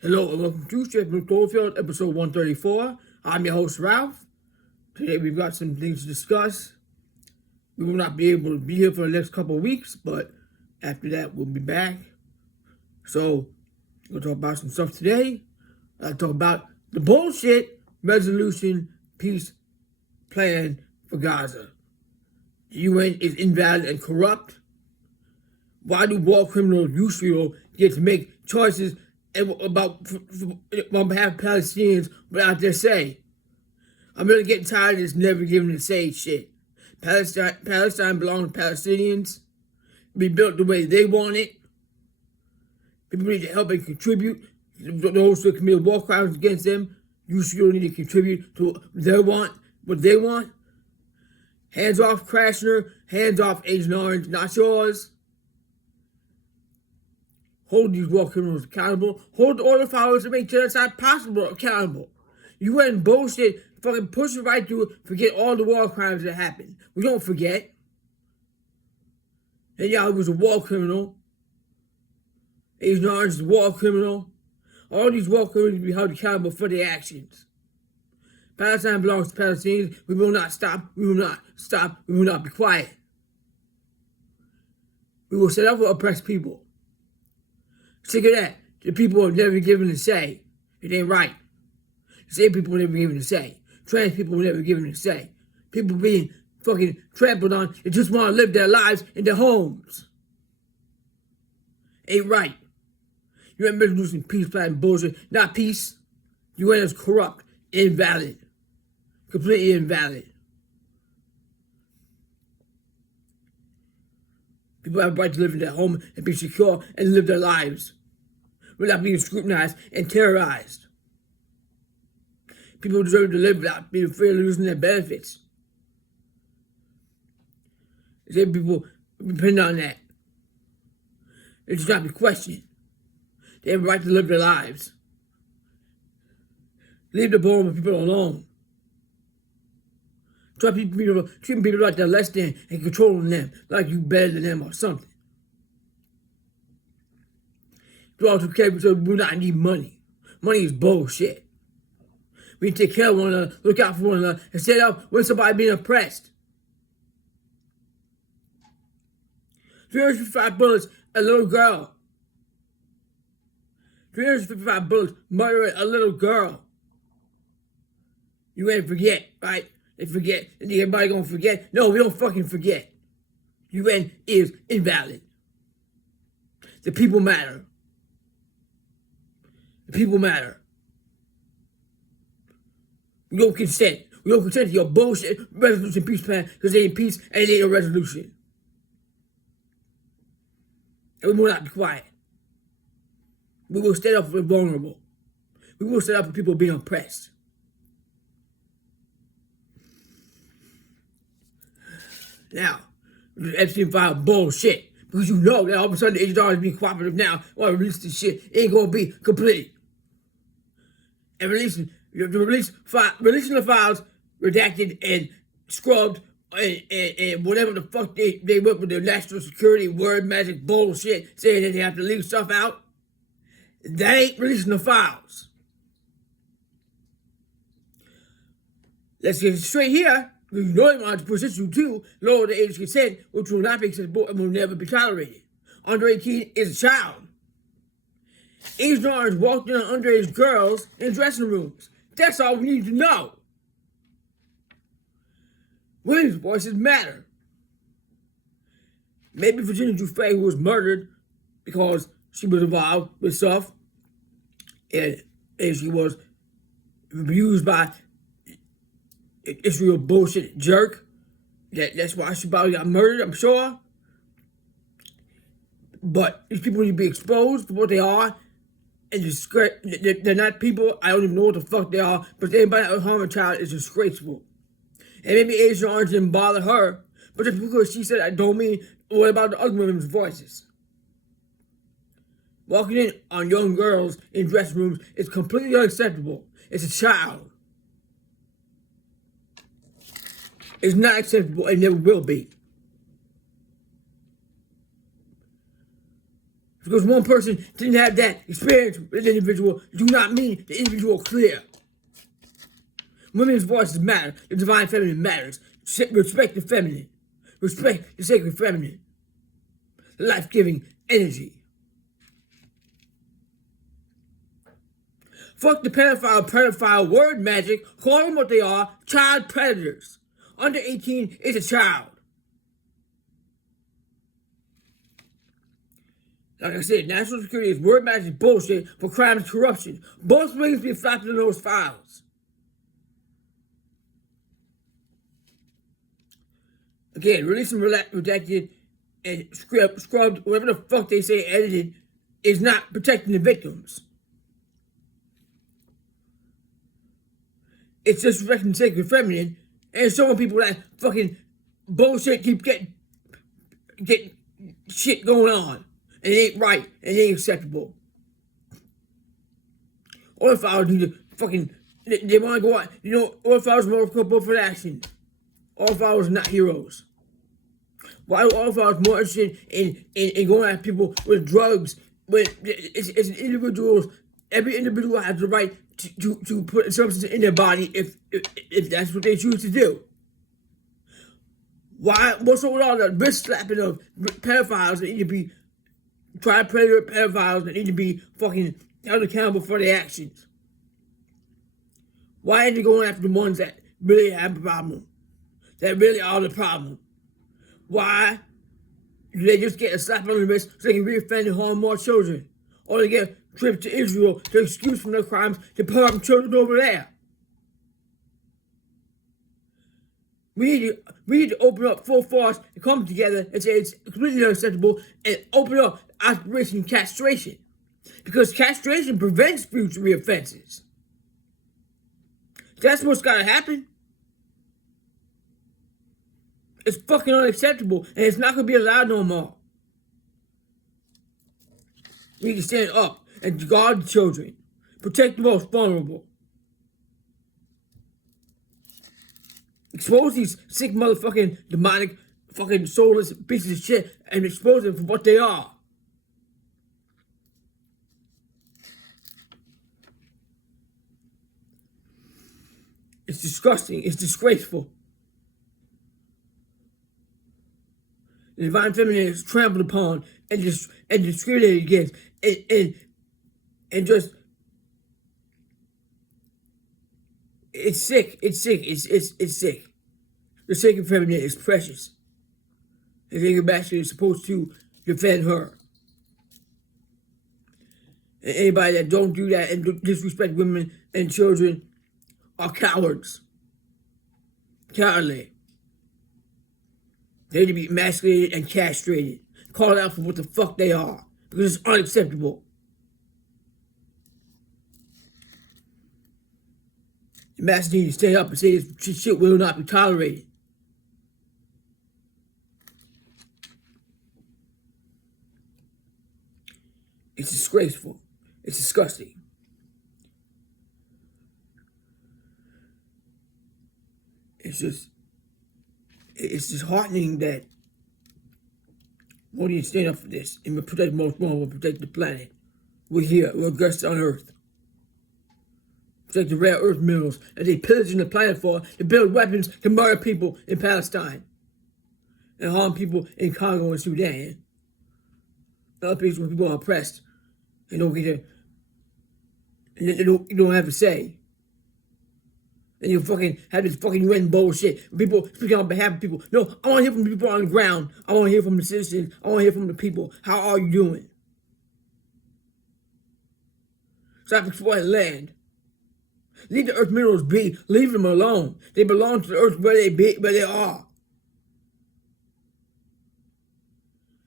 Hello and welcome to Cloverfield, episode 134. I'm your host, Ralph. Today we've got some things to discuss. We will not be able to be here for the next couple of weeks, but after that we'll be back. So, we'll talk about some stuff today. I'll talk about the bullshit resolution peace plan for Gaza. The UN is invalid and corrupt. Why do war criminals usually get to make choices about on behalf of Palestinians without their say? I'm really getting tired of this never giving a say shit. Palestine belongs to Palestinians. Be built the way they want it. People need to help and contribute. Those who commit war crimes against them, you still need to contribute to what they want. Hands off Krasner, hands off Agent Orange, not yours. Hold these war criminals accountable. Hold the order followers to make genocide possible accountable. You went bullshit, fucking push it right through it, forget all the war crimes that happened. We don't forget. And y'all was a war criminal. Agent Orange is a war criminal. All these war criminals be held accountable for their actions. Palestine belongs to Palestinians. We will not stop. We will not stop. We will not be quiet. We will set up for oppressed people. Sick of that. The people have never given a say. It ain't right. The same people never given a say. Trans people never given a say. People being fucking trampled on. They just want to live their lives in their homes. Ain't right. UN resolution peace plan bullshit. Not peace. UN is corrupt. Invalid. Completely invalid. People have a right to live in their home and be secure and live their lives without being scrutinized and terrorized. People deserve to live without being afraid of losing their benefits. Some people depend on that. It should not be questioned. They have a right to live their lives. Leave the Burma people alone. Treating people like they're less than and controlling them like you better than them or something. You also care because we do not need money. Money is bullshit. We take care of one another, look out for one another, and stand up when somebody being oppressed. 355 bullets, a little girl. 355 bullets, murdering a little girl. You ain't forget, right? They forget. And everybody gonna forget? No, we don't fucking forget. UN is invalid. The people matter. The people matter. We don't consent. We don't consent to your bullshit resolution peace plan because it ain't peace and it ain't a resolution. And we will not be quiet. We will stand up for the vulnerable. We will stand up for people being oppressed. Now, the Epstein file bullshit. Because you know that all of a sudden the HR is being cooperative now. Or release this shit. It ain't gonna be complete. And releasing the files redacted and scrubbed and whatever the fuck they went with their national security word magic bullshit saying that they have to leave stuff out. That ain't releasing the files. Let's get it straight here. You know they want to push issue 2, lower the age of consent, which will not be acceptable and will never be tolerated. Under 18 is a child. Agent Orange walked in on underage girls in dressing rooms. That's all we need to know. Women's voices matter. Maybe Virginia Giuffre, who was murdered because she was involved with stuff and she was abused by Israel bullshit jerk. That's why she probably got murdered, I'm sure. But these people need to be exposed for what they are. And they're not people, I don't even know what the fuck they are, but anybody that would harm a child is disgraceful. And maybe Agent Orange didn't bother her, but just because she said that don't mean, what about the other women's voices? Walking in on young girls in dressing rooms is completely unacceptable. It's a child. It's not acceptable and never will be. Because one person didn't have that experience with the individual do not mean the individual clear. Women's voices matter. The divine feminine matters. Respect the feminine. Respect the sacred feminine. The life-giving energy. Fuck the pedophile word magic. Call them what they are. Child predators. Under 18 is a child. Like I said, national security is word magic bullshit for crime and corruption. Both wings be flapped in those files. Again, releasing redacted and scrubbed, whatever the fuck they say, edited, is not protecting the victims. It's disrespecting sacred feminine and showing people that fucking bullshit keep getting shit going on. And it ain't right. And it ain't acceptable. All the files need to fucking, they want to go out. You know, all the files are more culpable for action. All files are not heroes. Why are all files more interested in going at people with drugs? When it's individuals, every individual has the right to put a substance in their body if that's what they choose to do. Why? What's with all the wrist slapping of pedophiles that need to be child predator pedophiles that need to be fucking held accountable for their actions? Why ain't they going after the ones that really have a problem? That really are the problem? Why do they just get a slap on the wrist so they can reoffend and harm more children? Or they get a trip to Israel to excuse from their crimes to harm children over there? We need to open up full force and come together and say it's completely unacceptable and open up Operation Castration. Because castration prevents future reoffenses. That's what's gotta happen. It's fucking unacceptable, and it's not gonna be allowed no more. We need to stand up and guard the children. Protect the most vulnerable. Expose these sick motherfucking demonic fucking soulless pieces of shit and expose them for what they are. It's disgusting. It's disgraceful. The divine feminine is trampled upon and discriminated against and just it's sick. It's sick. It's sick. The sacred feminine is precious. The sacred masculine is supposed to defend her. And anybody that don't do that and disrespect women and children are cowards. Cowardly. They need to be emasculated and castrated. Called out for what the fuck they are. Because it's unacceptable. The masses need to stand up and say this shit will not be tolerated. It's disgraceful. It's disgusting. It's disheartening that we need to stand up for this and protect the most vulnerable, protect the planet. We're here. We're guests on Earth. Protect the rare earth minerals that they pillaging the planet for to build weapons to murder people in Palestine and harm people in Congo and Sudan. Other places where people are oppressed and don't get you don't have a say. And you fucking have this fucking UN bullshit. People speaking on behalf of people. No, I want to hear from the people on the ground. I want to hear from the citizens. I want to hear from the people. How are you doing? Stop exploiting land. Leave the earth minerals be. Leave them alone. They belong to the earth where they are.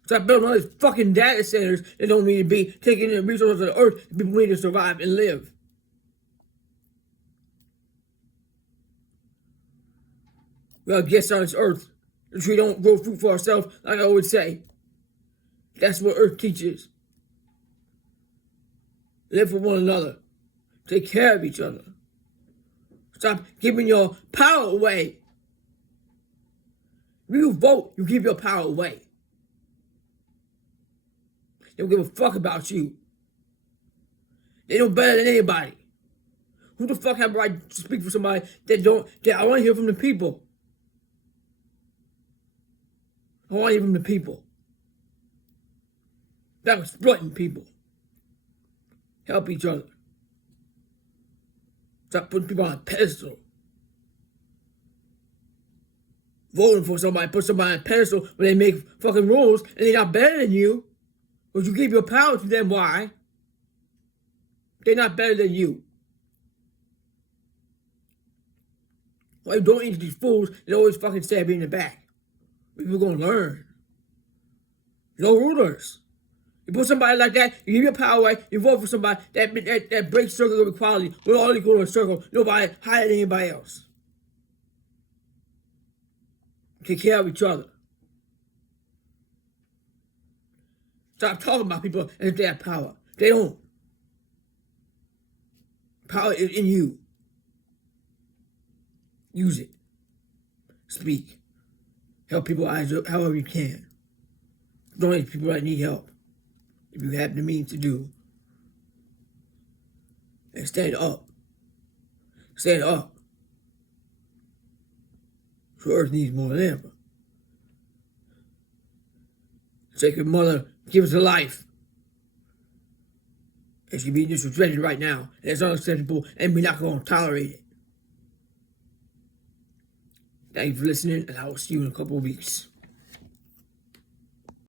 Stop building all these fucking data centers that don't need to be, taking the resources of the earth that people need to survive and live. We are guests on this earth. The tree don't grow fruit for ourselves, like I always say. That's what earth teaches. Live for one another. Take care of each other. Stop giving your power away. If you vote, you give your power away. They don't give a fuck about you. They know better than anybody. Who the fuck have a right to speak for somebody that I want to hear from the people? I want to hear from the people. Stop exploiting people. Help each other. Stop putting people on a pedestal. Voting for somebody, put somebody on a pedestal when they make fucking rules and they're not better than you. But you give your power to them, why? They're not better than you. Why you don't eat these fools that always fucking stab you in the back? People gonna learn. No rulers. You put somebody like that, you give your power away, you vote for somebody that breaks circles of equality. We're all equal in a circle. Nobody higher than anybody else. Take care of each other. Stop talking about people as if they have power. They don't. Power is in you. Use it. Speak. Help people however you can. Donate to people that need help. If you have the means to do. And stand up. Stand up. So Earth needs more than ever. Sacred Mother, give us a life. And she's being disrespected right now. And it's unacceptable, and we're not going to tolerate it. Thank you for listening, and I will see you in a couple of weeks.